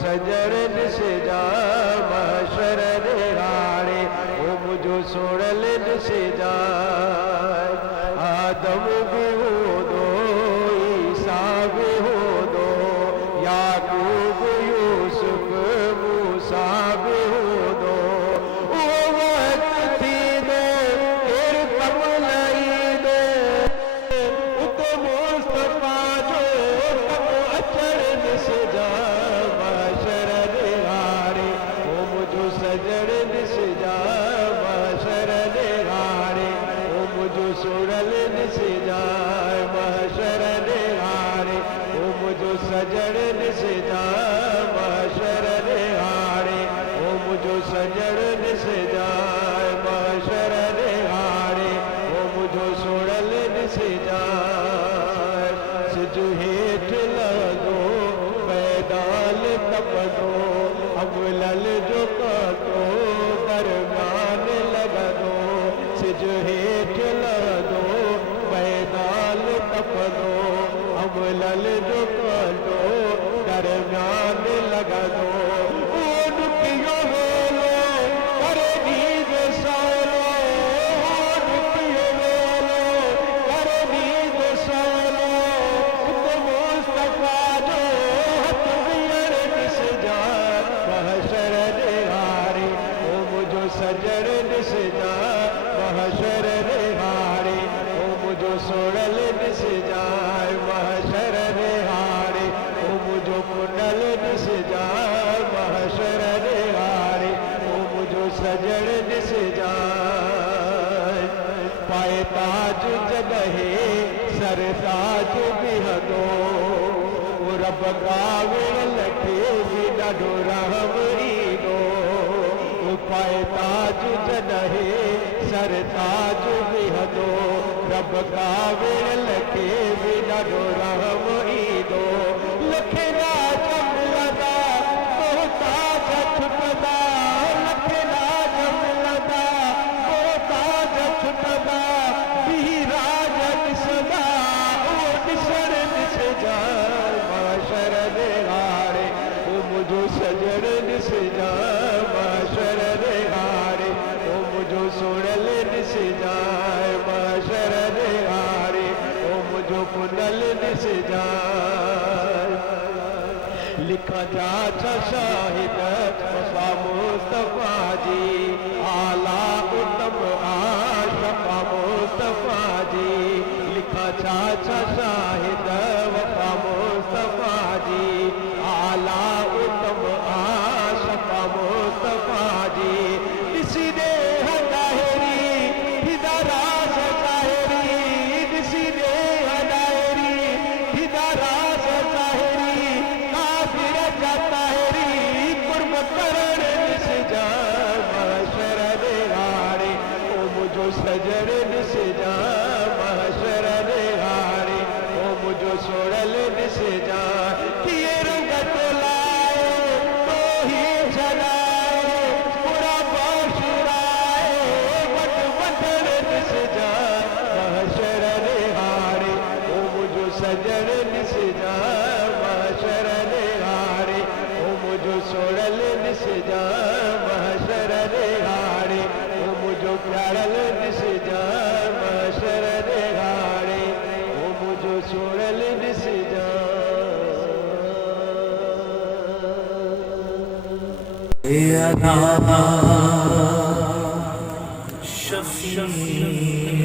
सजड़ निसजा महशर निहारे ओ मुझो सोड़ल निसजा आदम भी हो दो ईसा भी हो दो याकूब यूसुफ मूसा भी हो दो ओ वक्त थी दो फिर कमलाई दो उत मुस्तफा जो कम अचर निसजा महशर निहारे ओ मुझो सजड़ निसजा महशर निहारे ओ मुझो सोड़ल निसजा महशर निहारे ओ मुझो सजड़ निसजा महशर निहारे ओ मुझो सजड़ निसजा महशर निहारे ओ मुझो सोड़ल निसजा सिजु हेठ लगो पैदाल तपदो अवलल जो काटो दरम्यान लगा दो सिजु हेठ लगो पैदाल तपदो अवलल जो काटो दरम्यान लगा दो ऊन पियो बोलो करे नींद सोलो ऊन पियो बोलो करे नींद सोलो उत मुस्तफा जो हथ बियर निसजा महशर निहारे ओ मुझो सजड़ निसजा महशर निहारे ओ मुझो सोड़ल निसजा महशर निहारे ओ मुझो कुंडल निसजा महशर निहारे ओ मुझो सजड़ निसजा पाए ताज जगहे सरताज भी हदो रब गावे लखे भी ॾाढो रहम ईंदो पाए ताज जॾहे सरताज भी हदो रब गावे लखे भी ॾाढो रहम ईंदो लखे ना जमलदा मोहताज छुटदा लखे ना जमलदा मोहताज छुटदा भी राज ॾिसदा ओ ॾिसण ॾिसजा महशर निहारे ओ मुझो सजड़ ॾिसजा महशर निहारे ओ मुझो सोड़ल ॾिसजा महशर निहारे ओ मुझो कुंडल ॾिसजा लिखा जा शाहिद वफा मुस्तफा जी आला उत्तम आशफा मुस्तफा जी लिखा जा शाहिद वफा मुस्तफा जी आला उत्तम आशफा मुस्तफा जी इसी दे हदायरी हिदारास जाहिरी इसी दे हदायरी हिदारास जाहिरी काफिर जाताहिरी कुर्ब करण निसजा महशर निहारे ओ मुझो सजड़ निसजा महशर निहारे ओ मुझो सोड़ल निसजा किए रंगत लाए तो ही जलाए पूरा बाशुराए वट वटन निसजा महशर निहारे ओ मुझो सजड़ निसजा महशर निहारे ओ मुझो सोड़ल निसजा महशर निहारे ओ मुझो प्यारल निसजा महशर निहारे ओ मुझो सोड़ल निसजा शफी